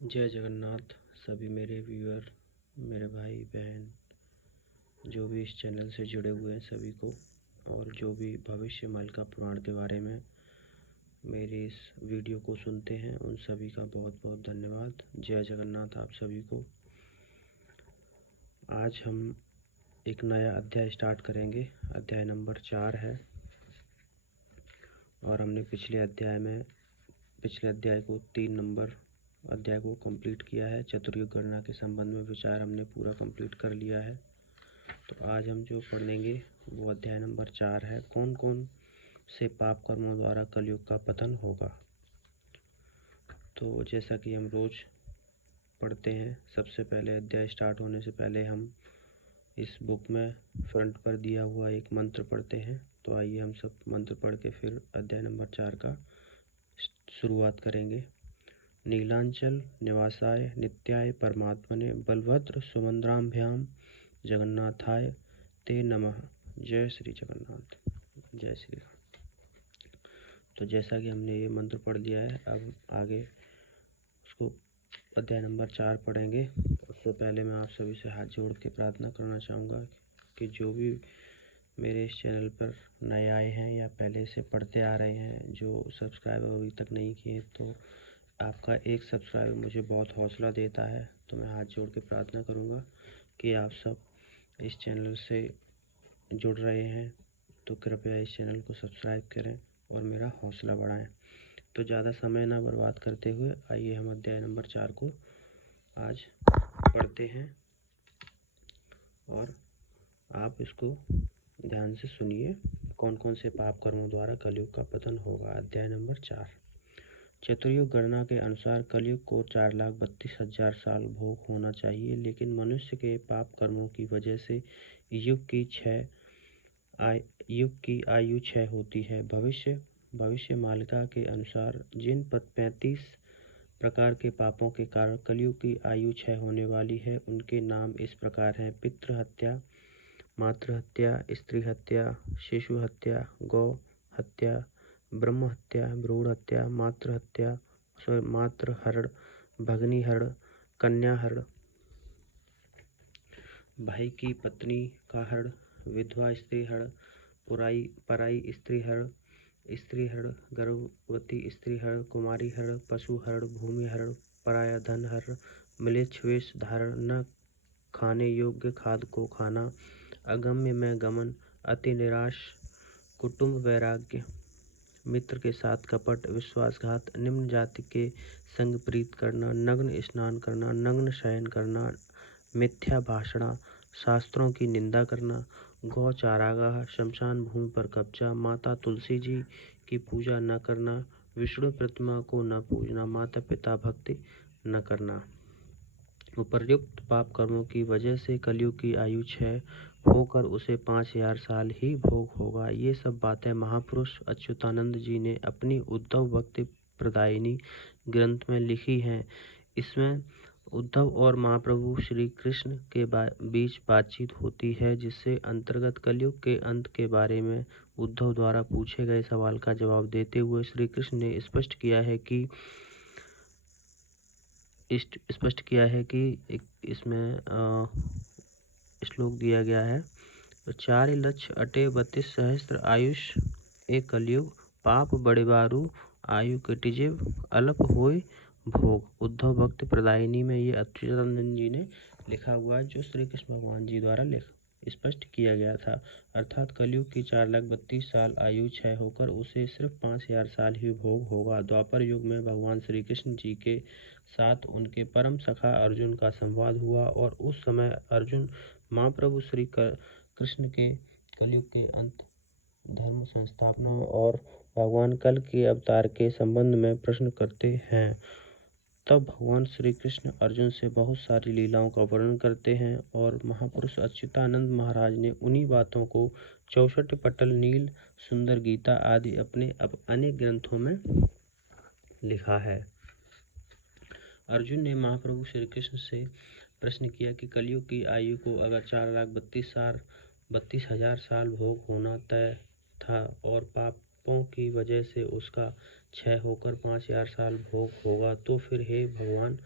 जय जगन्नाथ। सभी मेरे व्यूअर, मेरे भाई बहन जो भी इस चैनल से जुड़े हुए हैं सभी को, और जो भी भविष्य मालिका पुराण के बारे में मेरी इस वीडियो को सुनते हैं, उन सभी का बहुत बहुत धन्यवाद। जय जगन्नाथ आप सभी को। आज हम एक नया अध्याय स्टार्ट करेंगे। अध्याय नंबर 4 है और हमने पिछले अध्याय को 3 नंबर अध्याय को कंप्लीट किया है। चतुर्युग गणना के संबंध में विचार हमने पूरा कंप्लीट कर लिया है। तो आज हम जो पढ़ेंगे वो अध्याय नंबर 4 है। कौन कौन से पाप कर्मों द्वारा कलयुग का पतन होगा। तो जैसा कि हम रोज पढ़ते हैं, सबसे पहले अध्याय स्टार्ट होने से पहले हम इस बुक में फ्रंट पर दिया हुआ एक मंत्र पढ़ते हैं। तो आइए हम सब मंत्र पढ़ के फिर अध्याय नंबर 4 का शुरुआत करेंगे। नीलांचल निवासाय नित्याय परमात्मने बलभद्र सुमंद्राभ्याम जगन्नाथाय ते नमः। जय श्री जगन्नाथ। जय श्री राम। तो जैसा कि हमने ये मंत्र पढ़ लिया है, अब आगे उसको अध्याय नंबर 4 पढ़ेंगे। उससे पहले मैं आप सभी से हाथ जोड़ के प्रार्थना करना चाहूँगा कि जो भी मेरे इस चैनल पर नए आए हैं या पहले से पढ़ते आ रहे हैं, जो सब्सक्राइब अभी तक नहीं किए, तो आपका एक सब्सक्राइब मुझे बहुत हौसला देता है। तो मैं हाथ जोड़ के प्रार्थना करूँगा कि आप सब इस चैनल से जुड़ रहे हैं तो कृपया इस चैनल को सब्सक्राइब करें और मेरा हौसला बढ़ाएं। तो ज़्यादा समय ना बर्बाद करते हुए आइए हम अध्याय नंबर 4 को आज पढ़ते हैं और आप इसको ध्यान से सुनिए। कौन कौन से पाप कर्मों द्वारा कलयुग का पतन होगा। अध्याय नंबर 4। चतुर्युग गणना के अनुसार कलयुग को 4,32,000 साल भोग होना चाहिए, लेकिन मनुष्य के पाप कर्मों की वजह से युग की आयु 6 होती है। भविष्य मालिका के अनुसार जिन 35 प्रकार के पापों के कारण कलयुग की आयु 6 होने वाली है, उनके नाम इस प्रकार हैं। पितृ हत्या, मातृ हत्या, स्त्री हत्या, शिशु हत्या, गौ हत्या, ब्रह्म हत्या, भ्रूण हत्या, मातृ हरण, भगनी हरण, कन्या हरण, भाई की पत्नी का हरण, विधवा स्त्री हरण, पराई स्त्री हरण, गर्भवती स्त्री हरण, कुमारी हरण, पशु हरण, भूमि हरण, पराया धन हरण, म्लेच्छ वेश धारण, न खाने योग्य खाद्य को खाना, अगम्य में गमन, अति निराश, कुटुंब वैराग्य, मित्र के साथ कपट, विश्वासघात, निम्न जाति के संग प्रीत करना, नग्न स्नान करना, नग्न शयन करना, मिथ्या भाषण, शास्त्रों की निंदा करना, गौ चारागाह, शमशान भूमि पर कब्जा, माता तुलसी जी की पूजा न करना, विष्णु प्रतिमा को न पूजना, माता पिता भक्ति न करना। उपर्युक्त पाप कर्मों की वजह से कलयुग की आयु 6 होकर उसे 5,000 साल ही भोग होगा। ये सब बातें महापुरुष अच्युतानंद जी ने अपनी उद्धव भक्ति प्रदायिनी ग्रंथ में लिखी हैं। इसमें उद्धव और महाप्रभु श्री कृष्ण के बीच बातचीत होती है, जिससे अंतर्गत कलयुग के अंत के बारे में उद्धव द्वारा पूछे गए सवाल का जवाब देते हुए श्री कृष्ण ने स्पष्ट किया है कि इसमें श्लोक दिया गया है। तो 4 लक्ष अटे 32 सहस्त्र आयुष एक कलयुग, पाप बड़ेबारू आयु कटिजे अल्प होय भोग। उद्धव भक्ति प्रदायिनी में ये अच्युतानंद जी ने लिखा हुआ है, जो श्री कृष्ण भगवान जी द्वारा स्पष्ट किया गया था। अर्थात कलयुग की 4,32,000 साल आयु 6 होकर उसे सिर्फ 5,000 साल ही भोग होगा। द्वापर युग में भगवान श्री कृष्ण जी के साथ उनके परम सखा अर्जुन का संवाद हुआ और उस समय अर्जुन महाप्रभु श्री कृष्ण के कलयुग के अंत, धर्म संस्थापना और भगवान कल के अवतार के संबंध में प्रश्न करते हैं। तब भगवान श्री कृष्ण अर्जुन से बहुत सारी लीलाओं का वर्णन करते हैं और महापुरुष अच्युतानंद महाराज ने उन्हीं बातों को 64 पटल, नील सुंदर गीता आदि अपने अनेक ग्रंथों में लिखा है। अर्जुन ने महाप्रभु श्री कृष्ण से प्रश्न किया कि कलयुग की आयु को अगर 4,32,000 साल भोग होना तय था और पापों की वजह से उसका 6 होकर 5,000 साल भोग होगा, तो फिर हे भगवान,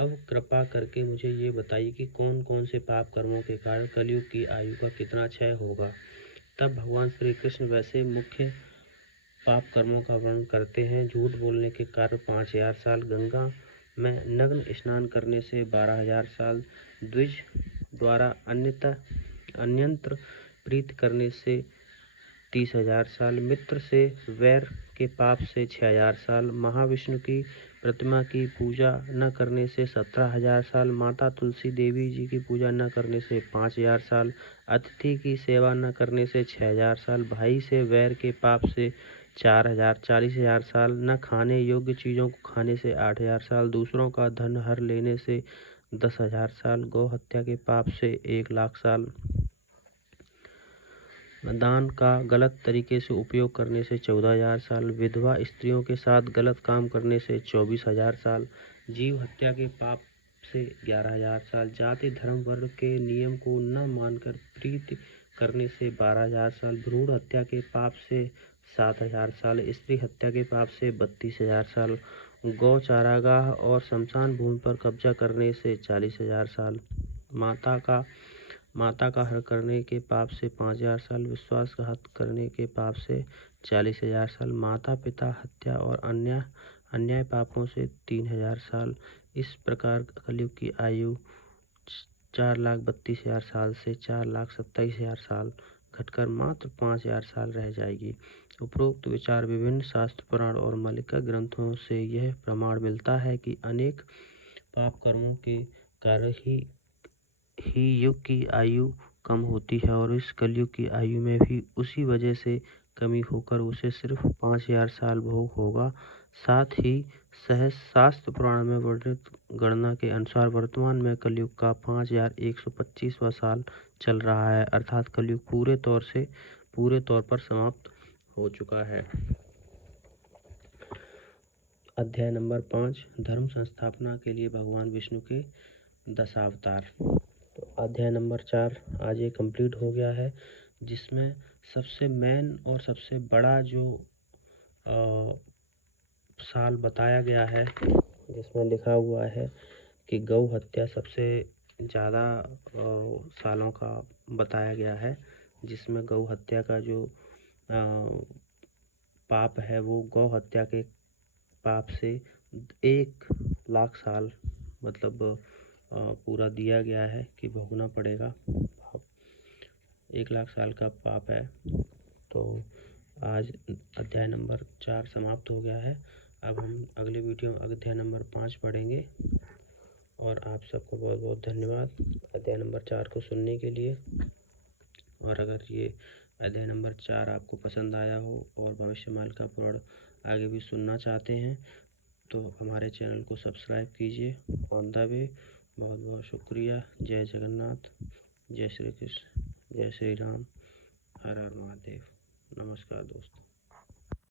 अब कृपा करके मुझे ये बताइए कि कौन कौन से पाप कर्मों के कारण कलयुग की आयु का कितना क्षय होगा। तब भगवान श्री कृष्ण वैसे मुख्य पाप कर्मों का वर्णन करते हैं। झूठ बोलने के कारण 5000 साल, गंगा में नग्न स्नान करने से 12,000 साल, द्विज द्वारा अन्यंत्र प्रीति करने से 30,000 साल, मित्र से वैर के पाप से 6,000 साल, महाविष्णु की प्रतिमा की पूजा न करने से 17,000 साल, माता तुलसी देवी जी की पूजा न करने से 5,000 साल, अतिथि की सेवा न करने से 6,000 साल, भाई से वैर के पाप से 40,000 साल, न खाने योग्य चीज़ों को खाने से 8,000 साल, दूसरों का धन हर लेने से 10,000 साल, गौ हत्या के पाप से 1,00,000 साल, दान का गलत तरीके से उपयोग करने से 14,000 साल, विधवा स्त्रियों के साथ गलत काम करने से 24,000 साल, जीव हत्या के पाप से 11,000 साल, जाति धर्म वर्ण के नियम को न मानकर प्रीति करने से 12,000 साल, भ्रूण हत्या के पाप से 7,000 साल, स्त्री हत्या के पाप से 32,000 साल, गौ चारागाह और शमशान भूमि पर कब्जा करने से 40,000 साल, माता का हरण करने के पाप से 5,000 साल, विश्वासघात करने के पाप से 40,000 साल, माता पिता हत्या और अन्याय पापों से 3,000 साल। इस प्रकार कलयुग की आयु 4,32,000 साल से 4,27,000 साल घटकर मात्र 5,000 साल रह जाएगी। उपरोक्त विचार विभिन्न शास्त्र पुराण और मौलिक ग्रंथों से यह प्रमाण मिलता है कि अनेक पाप कर्मों के कारण ही युग की आयु कम होती है और इस कलयुग की आयु में भी उसी वजह से कमी होकर उसे सिर्फ 5,000 साल भोग होगा। साथ ही शास्त्र पुराण में वर्णित गणना के अनुसार वर्तमान में कलयुग का 5,125वां साल चल रहा है, अर्थात कलयुग पूरे तौर पर समाप्त हो चुका है। अध्याय नंबर 5, धर्म संस्थापना के लिए भगवान विष्णु के दशावतार। तो अध्याय नंबर 4 आज ये कंप्लीट हो गया है, जिसमें सबसे मेन और सबसे बड़ा जो साल बताया गया है, जिसमें लिखा हुआ है कि गौ हत्या सबसे ज़्यादा सालों का बताया गया है, जिसमें गौ हत्या का जो पाप है वो गौ हत्या के पाप से 1,00,000 साल मतलब पूरा दिया गया है कि भोगना पड़ेगा। 1,00,000 साल का पाप है। तो आज अध्याय नंबर 4 समाप्त हो गया है। अब हम अगले वीडियो में अध्याय नंबर 5 पढ़ेंगे और आप सबको बहुत बहुत धन्यवाद अध्याय नंबर 4 को सुनने के लिए। और अगर ये अध्याय नंबर 4 आपको पसंद आया हो और भविष्यमाल का पुराण आगे भी सुनना चाहते हैं तो हमारे चैनल को सब्सक्राइब कीजिए। ऑन द वे बहुत बहुत शुक्रिया। जय जगन्नाथ, जय श्री कृष्ण, जय श्री राम, हर हर महादेव। नमस्कार दोस्तों।